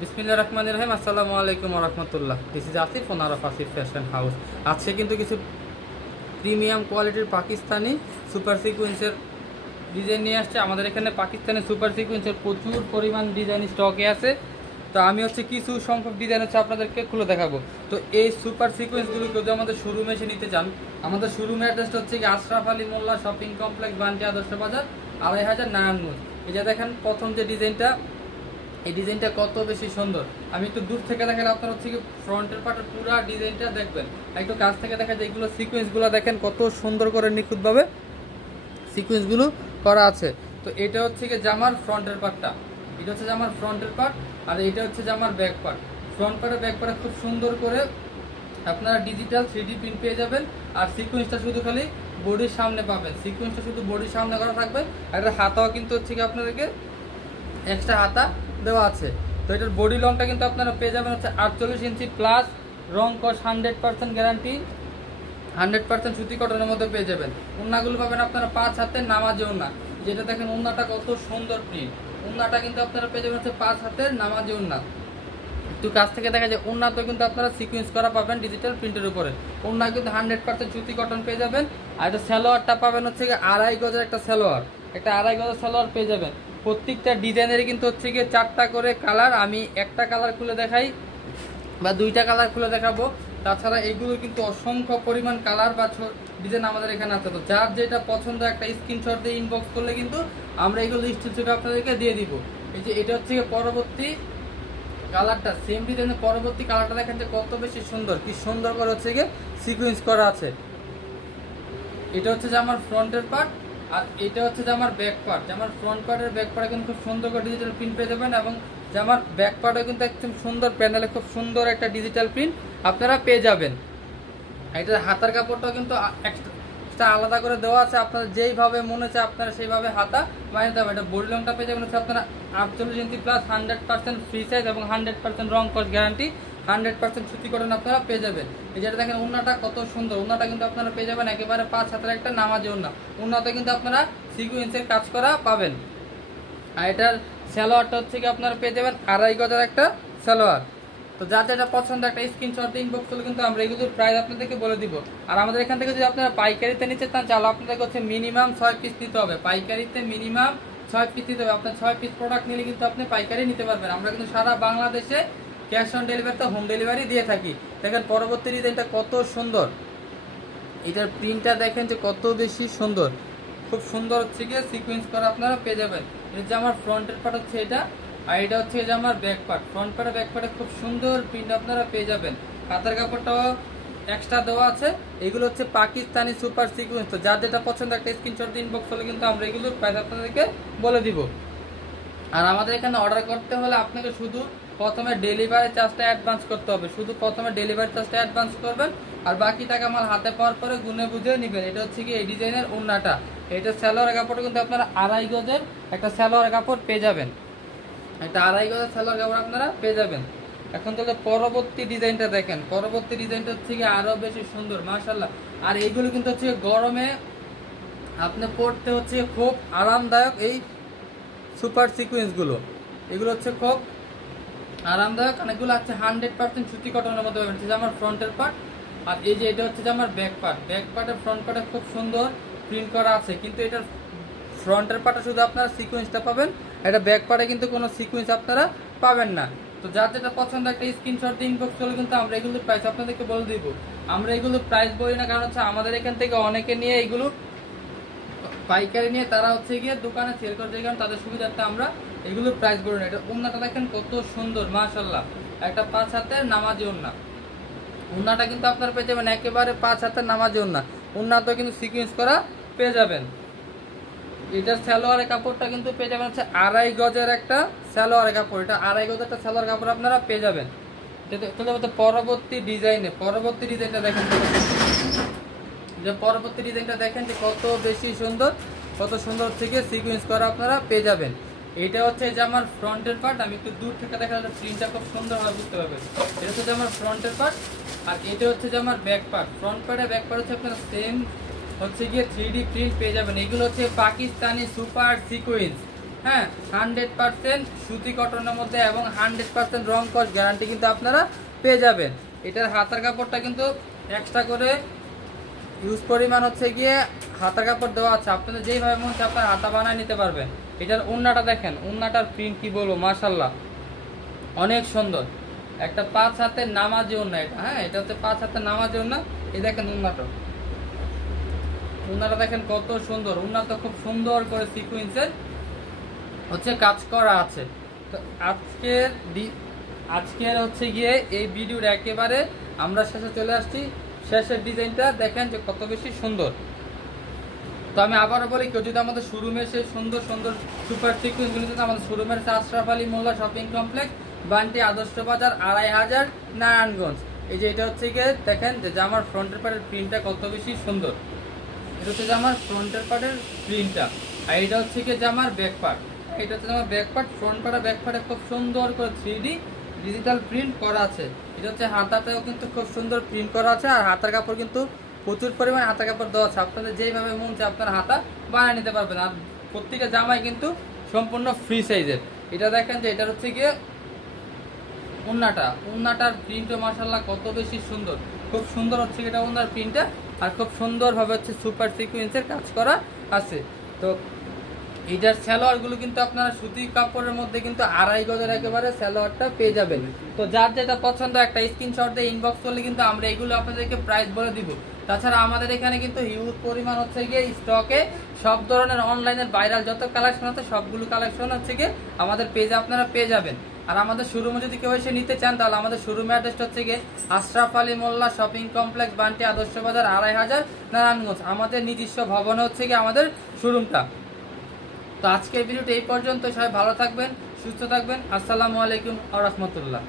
বিসমিল্লাহির রহমানির রহিম। আসসালামু আলাইকুম ওয়া রাহমাতুল্লাহ। This is Asif owner of Asif fashion house. আজকে কিন্তু কিছু প্রিমিয়াম কোয়ালিটির পাকিস্তানি সুপার সিকোয়েন্সের ডিজাইন নিয়ে আসছে। আমাদের এখানে পাকিস্তানি সুপার সিকোয়েন্সের প্রচুর পরিমাণ ডিজাইন স্টকে আছে। তো আমি কিছু সংখ্যক ডিজাইন আপনাদেরকে খুলে দেখাবো। তো এই সুপার সিকোয়েন্সগুলো যদি আমাদের শোরুমে এসে নিতে চান, আমাদের শোরুমের অ্যাড্রেসটা হচ্ছে কি আশরাফ আলী মোল্লা শপিং কমপ্লেক্স, বান্টি আদর্শ বাজার, 2500 নারায়ণগঞ্জ। এই যে দেখেন প্রথম যে ডিজাইনটা, এই ডিজাইনটা কত বেশি সুন্দর। আমি একটু দূর থেকে দেখালে আপনারা কি ফ্রন্টের পার্টের পুরো ডিজাইনটা দেখবেন। একটু কাছ থেকে দেখা যায় এগুলো সিকোয়েন্সগুলো দেখেন কত সুন্দর করে নিখুঁতভাবে সিকোয়েন্সগুলো করা আছে। তো এটা হচ্ছে কি জামার ফ্রন্টের পার্টটা, এটা হচ্ছে জামার ফ্রন্টের পার্ট, আর এটা হচ্ছে জামার ব্যাক পার্ট। ফ্রন্ট পার্টে ব্যাক পার্টে খুব সুন্দর করে আপনারা ডিজিটাল 3D প্রিন্ট পেয়ে যাবেন। আর সিকোয়েন্সটা শুধু খালি বডির সামনে পাবেন, সিকোয়েন্সটা শুধু বডির সামনে করা থাকবে। আর এটা হাতাও কিন্তু হচ্ছে কি আপনাদেরকে এক্সট্রা হাতা দেওয়া আছে। তো এটার বডি লংটা কিন্তু আপনারা পেয়ে যাবেন হচ্ছে 48 ইঞ্চি প্লাস, রং কস 100% গ্যারান্টি, 100% সুতি কটনের মধ্যে পেয়ে যাবেন। ওন্নাগুলো পাবেন আপনারা 5 হাতের নামাজি ওন্না, যেটা দেখেন ওন্নাটা কত সুন্দর প্রিন্ট। ওন্নাটা কিন্তু আপনারা পেয়ে যাবেন হচ্ছে 5 হাতের নামাজি ওন্না। একটু কাছ থেকে দেখা যায় ওন্নাতেও কিন্তু আপনারা সিকোয়েন্স করা পাবেন ডিজিটাল প্রিন্টের উপরে। ওন্না কিন্তু 100% সুতি কটন পেয়ে যাবেন। আর এটা সালোয়ারটা পাবেন হচ্ছে কি 2.5 গজের একটা সালোয়ার, একটা 2.5 গজের সালোয়ার পেয়ে যাবেন। প্রত্যেকটা ডিজাইনেরই কিন্তু হচ্ছে গিয়ে 4টা করে কালার। আমি একটা কালার খুলে দেখাই বা 2টা কালার খুলে দেখাবো। তাছাড়া এগুলো কিন্তু অসংখ্য পরিমাণ কালার বা ডিজাইন আমাদের এখানে আছে। তো যার যেটা পছন্দ একটা স্ক্রিনশট দিয়ে ইনবক্স করলে কিন্তু আমরা এগুলো লিস্ট হিসেবে আপনাদেরকে দিয়ে দিব। এই যে এটা হচ্ছে পরবর্তী কালারটা, সেম ডিজাইনের পরবর্তী কালারটা দেখেন যে কত বেশি সুন্দর, কি সুন্দর করে হচ্ছে গিয়ে সিকোয়েন্স করা আছে। এটা হচ্ছে যে আমার ফ্রন্টের পার্ট, আর এটা হচ্ছে যে আমার ব্যাক পার্ট। যে আমার ফ্রন্ট পার্টের ব্যাক পার্টে কিন্তু খুব সুন্দর করে ডিজিটাল প্রিন্ট পেয়ে যাবেন, এবং যে আমার ব্যাক পার্টে কিন্তু একদম সুন্দর প্যানেলে খুব সুন্দর একটা ডিজিটাল প্রিন্ট আপনারা পেয়ে যাবেন। এটার হাতার কাপড়টাও কিন্তু এক্সট্রা আলাদা করে দেওয়া আছে। আপনারা যেইভাবে মনে হচ্ছে আপনারা সেইভাবে হাতা বানিয়ে দেবেন। এটা বডি লংটা পেয়ে যাবেন হচ্ছে আপনারা 48 ইঞ্চি প্লাস, 100% ফ্রি সাইজ এবং 100% রং কস গ্যারান্টি, 100% সুতি কটন আপনারা পেয়ে যাবেন। এই যেটা দেখেন ওন্নাটা কত সুন্দর, ওন্নাটা কিন্তু আপনারা পেয়ে যাবেন একেবারে 5 হাতের একটা নামাজি ওন্না। ওন্নাতে কিন্তু আপনারা সিকোয়েন্সের কাজ করা পাবেন। আর এটার সালোয়ারটা হচ্ছে কি আপনারা পেয়ে যাবেন 2.5 গজের একটা সালোয়ার। তো যার যেটা পছন্দ একটা স্ক্রিনশট দিয়ে ইনবক্স করলে কিন্তু আমরা এগুলোর প্রাইস আপনাদেরকে বলে দিব। আর আমাদের এখান থেকে যদি আপনারা পাইকারিতে নিতে চান তাহলে আপনাদেরকে হচ্ছে মিনিমাম 6 পিস নিতে হবে। পাইকারিতে মিনিমাম 6 পিস নিতে হবে। আপনার 6 পিস প্রোডাক্ট নিলে কিন্তু আপনি পাইকারি নিতে পারবেন। আমরা কিন্তু সারা বাংলাদেশে ক্যাশ অন ডেলিভারিতে হোম ডেলিভারি দিয়ে থাকি। দেখেন পরবর্তী ডিজাইনটা কত সুন্দর, এটার প্রিন্টটা দেখেন যে কত বেশি সুন্দর, খুব সুন্দর হচ্ছে গিয়ে সিকোয়েন্স করা আপনারা পেয়ে যাবেন। এটা যে আমার ফ্রন্টের পার্ট হচ্ছে এটা, আর এটা হচ্ছে যে আমার ব্যাক পার্ট। ফ্রন্ট পার্টে ব্যাক পার্টে খুব সুন্দর প্রিন্ট আপনারা পেয়ে যাবেন। হাতার কাপড়টাও এক্সট্রা দেওয়া আছে। এগুলো হচ্ছে পাকিস্তানি সুপার সিকোয়েন্স। তো যার যেটা পছন্দ একটা স্ক্রিনশট দিয়ে ইনবক্স করলে কিন্তু আমরা এগুলোর প্রাইস আপনাদেরকে বলে দিব। আর আমাদের এখানে অর্ডার করতে হলে আপনাকে শুধু প্রথমে ডেলিভারি চার্জটা অ্যাডভান্স করতে হবে। শুধু প্রথমে ডেলিভারি চার্জটা অ্যাডভান্স করবেন, আর বাকি টাকা আমার হাতে পাওয়ার পরে গুনে বুঝে নেবেন। এটা হচ্ছে কি এই ডিজাইনের ওন্নাটা। এটা সালোয়ার কাপড় কিন্তু আপনারা 2.5 গজের একটা সালোয়ার কাপড় পেয়ে যাবেন। একটা 2.5 গজের সালোয়ার কাপড় আপনারা পেয়ে যাবেন। এখন তাহলে পরবর্তী ডিজাইনটা দেখেন। পরবর্তী ডিজাইনটা হচ্ছে কি আরো বেশি সুন্দর মাশাআল্লাহ। আর এইগুলো কিন্তু হচ্ছে গরমে আপনি পরতে হচ্ছে খুব আরামদায়ক। এই সুপার সিকোয়েন্সগুলো এগুলো হচ্ছে খুব আরামদায়ক। অনেকগুলো আছে 100% সুতি কটনের মধ্যে পাবেন। এটা আমার ফ্রন্টের পার্ট, আর এই যে এটা হচ্ছে যে আমার ব্যাক পার্ট। ব্যাক পার্টের ফ্রন্ট পার্টে খুব সুন্দর প্রিন্ট করা আছে, কিন্তু এটার ফ্রন্টের পার্টে শুধু আপনারা সিকোয়েন্সটা পাবেন, এটা ব্যাক পার্টে কিন্তু কোনো সিকোয়েন্স আপনারা পাবেন না। তো যার যেটা পছন্দ একটা স্ক্রিনশট দিয়ে ইনবক্স করলে কিন্তু আমরা এগুলোর প্রাইস আপনাদেরকে বলে দিব। আমরা এগুলো প্রাইস বলি না, কারণ হচ্ছে আমাদের এখান থেকে অনেকে নিয়ে এগুলো পাইকারি নিয়ে তারা হচ্ছে গিয়ে দোকানে সেল করতে, কারণ তাদের সুবিধার্থে আমরা এগুলো প্রাইস বলি না। এটা ওন্নাটা দেখেন কত সুন্দর মাশাআল্লাহ, একটা 5 হাতের নামাজি ওন্না। ওন্নাটা কিন্তু আপনারা পেয়ে যাবেন একেবারে 5 হাতের নামাজি ওন্না। ওন্নাতেও কিন্তু সিকোয়েন্স করা পেয়ে যাবেন। এটার সালোয়ারের কাপড়টা কিন্তু পেয়ে যাবেন হচ্ছে 2.5 গজের একটা সালোয়ারের কাপড়। এটা 2.5 গজের একটা সালোয়ার কাপড় আপনারা পেয়ে যাবেন। পরবর্তী ডিজাইনটা দেখেন, যে পরবর্তী ডিজাইনটা দেখেন যে কত বেশি সুন্দর, কত সুন্দর থেকে সিকোয়েন্স করা আপনারা পেয়ে যাবেন। এটা হচ্ছে যে আমার ফ্রন্টের পার্ট। আমি একটু দূর থেকে দেখালে প্রিন্টটা খুব সুন্দর ভাবে বুঝতে পারবেন। এটা হচ্ছে যে আমার ফ্রন্টের পার্ট, আর এটা হচ্ছে যে আমার ব্যাক পার্ট। ফ্রন্ট পার্টে ব্যাক পার্ট হচ্ছে আপনারা সেম হচ্ছে গিয়ে 3D প্রিন্ট পেয়ে যাবেন। এগুলো হচ্ছে পাকিস্তানি সুপার সিকোয়েন্স। হ্যাঁ 100% সুতি কটনের মধ্যে এবং 100% রং কস গ্যারান্টি কিন্তু আপনারা পেয়ে যাবেন। এটার হাতার কাপড়টা কিন্তু এক্সট্রা করে ইউজ পরিমাণ হচ্ছে গিয়ে হাতার কাপড় দেওয়া আছে, আপনাদের যেইভাবে মন চায় আপনার হাতা বানায় নিতে পারবেন। এটার ওন্নাটা দেখেন, ওন্নাটার প্রিন্ট কি বলবো, মাশাআল্লাহ অনেক সুন্দর। একটা 5 হাতের নামাজি ওন্না এটা, হ্যাঁ এটা হচ্ছে 5 হাতের নামাজি ওন্না। এই দেখেন ওন্নাটা দেখেন কত সুন্দর। ওন্না তো খুব সুন্দর করে সিকোয়েন্সের হচ্ছে কাজ করা আছে। তো আজকের হচ্ছে গিয়ে এই ভিডিওর একেবারে আমরা শেষে চলে আসছি। শেষের ডিজাইনটা দেখেন যে কত বেশি সুন্দর। তো আমি আবারও বলি, কেউ যদি আমাদের শোরুমে এসে সুন্দর সুন্দর সুপার সিকোয়েন্সগুলো যদি আমাদের শোরুমের আশরাফ আলী মোল্লা শপিং কমপ্লেক্স, বান্টি আদর্শ বাজার, 2500 নারায়ণগঞ্জ। এই যে এটা হচ্ছে গিয়ে দেখেন যে জামার ফ্রন্টের পার্টের প্রিন্টটা কত বেশি সুন্দর। এটা হচ্ছে জামার ফ্রন্টের পার্টের প্রিন্টটা, আর এটা হচ্ছে গিয়ে জামার ব্যাক পার্ট। এটা হচ্ছে জামার back part, front part back পার্টে খুব সুন্দর করে 3D ডিজিটাল প্রিন্ট করা আছে। এটা হচ্ছে হাতাতেও কিন্তু খুব সুন্দর প্রিন্ট করা আছে, আর হাতার কাপড় কিন্তু প্রচুর পরিমাণে হাতা কাপড় দেওয়া আছে। আপনাদের যেইভাবে মন চায় আপনার হাতা বানিয়ে নিতে পারবেন। আর প্রত্যেকটা জামাই কিন্তু সম্পূর্ণ ফ্রি সাইজের। এটা দেখেন যে এটা হচ্ছে গিয়ে ওন্নাটার প্রিন্টও মাশাআল্লাহ কত বেশি সুন্দর। খুব সুন্দর হচ্ছে এটা ওন্নার প্রিন্টটা, আর খুব সুন্দরভাবে হচ্ছে সুপার সিকোয়েন্সের কাজ করা আছে। তো এটার সালোয়ারগুলো কিন্তু আপনারা সুতি কাপড়ের মধ্যে কিন্তু 2.5 গজের একেবারে সালোয়ারটা পেয়ে যাবেন। তো যার যেটা পছন্দ একটা স্ক্রিনশট দিয়ে ইনবক্স করলে কিন্তু আমরা এগুলো আপনাদেরকে প্রাইস বলে দিব। তাছাড়া আমাদের এখানে কিন্তু হিউজ পরিমাণ হচ্ছে গিয়ে স্টকে সব ধরনের অনলাইনের ভাইরাল যত কালেকশন আছে সবগুলো কালেকশন হচ্ছে গিয়ে আমাদের পেজে আপনারা পেয়ে যাবেন। আর আমাদের শোরুমে যদি কেউ এসে নিতে চান তাহলে আমাদের শোরুমের অ্যাড্রেসটা হচ্ছে গিয়ে আশরাফ আলী মোল্লা শপিং কমপ্লেক্স, বান্টি আদর্শ বাজার, 2500 নারায়ণগঞ্জ। আমাদের নিজস্ব ভবনে হচ্ছে গিয়ে আমাদের শোরুমটা। তো আজকের ভিডিওটা এই পর্যন্ত। সবাই ভালো থাকবেন, সুস্থ থাকবেন। আসসালামু আলাইকুম ওয়া রাহমাতুল্লাহ।